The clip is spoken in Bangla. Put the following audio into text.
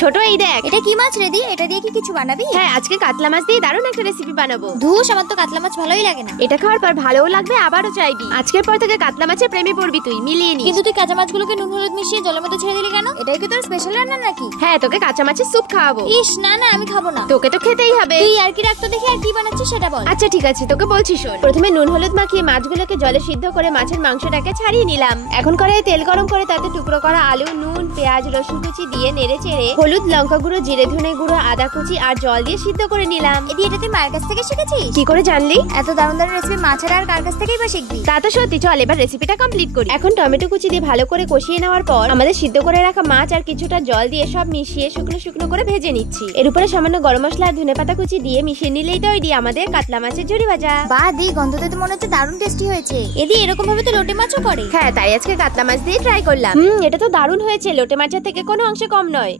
ছোট এই দেখ। এটা কি মাছ রে দি? এটা দিয়ে কি কিছু বানাবি? হ্যাঁ, আজকে কাতলা মাছ দিয়ে দারুণ একটা রেসিপি বানাবো। ধুস, আমার তো কাতলা মাছ ভালোই লাগে না। এটা খাওয়ার পর ভালোও লাগবে, আবারও চাইবি। আজকের পর থেকে কাতলা মাছের প্রেমে পড়বি তুই, মিলিয়ে নি। কিন্তু তুই কাঁচা মাছগুলোকে নুন হলুদ মিশিয়ে জলের মধ্যে ছেড়ে দিলি কেন? এটাই কি তোর স্পেশাল রান্না নাকি? হ্যাঁ, তোকে কাঁচা মাছের স্যুপ খাওয়াবো। ইস, না না, আমি খাবো না। তোকে তো খেতেই হবে। তুই আর কি রাখতো দেখি, আর কি বানাচ্ছিস সেটা বল। আচ্ছা ঠিক আছে, তোকে বলছি শোন। প্রথমে নুন হলুদ মাখিয়ে মাছগুলোকে জলে সিদ্ধ করে মাছের মাংসটাকে ছাড়িয়ে নিলাম। এখন কড়াইয়ে তেল গরম করে তাতে টুকরো করা আলু, নুন, পেঁয়াজ, রসুন কুচি দিয়ে নেড়ে চেড়ে হলুদ, লঙ্কা গুঁড়ো, জিরে ধনে গুঁড়ো, আদা কুচি আর জল দিয়ে সিদ্ধ করে নিলাম। এটা তুই মায়ের কাছ থেকে শিখেছিস? কি করে জানলি? এত দারুণ দারুণ রেসিপি মা ছাড়া আর কার কাছ থেকেই বা শিখবি? তা তো সত্যি। চল এবার রেসিপিটা কমপ্লিট করি। এখন টমেটো কুচি দিয়ে ভালো করে কষিয়ে নেওয়ার পর আমাদের সিদ্ধ করে রাখা মাছ আর কিছুটা জল দিয়ে সব মিশিয়ে শুকনো শুকনো করে ভেজে নিচ্ছি। এর উপরে সামান্য গরম মশলা আর ধনেপাতা কুচি দিয়ে মিশিয়ে নিলেই তৈরি আমাদের কাতলা মাছের ঝুরি ভাজা। বাহ দি, গন্ধতে তো মনে হচ্ছে দারুণ টেস্টি হয়েছে। এদি এরকম ভাবে তো লোটে মাছও করে। হ্যাঁ, তাই আজকে কাতলা মাছ দিয়ে ট্রাই করলাম। এটা তো দারুণ হয়েছে, লোটে মাছের থেকে কোনো অংশে কম নয়।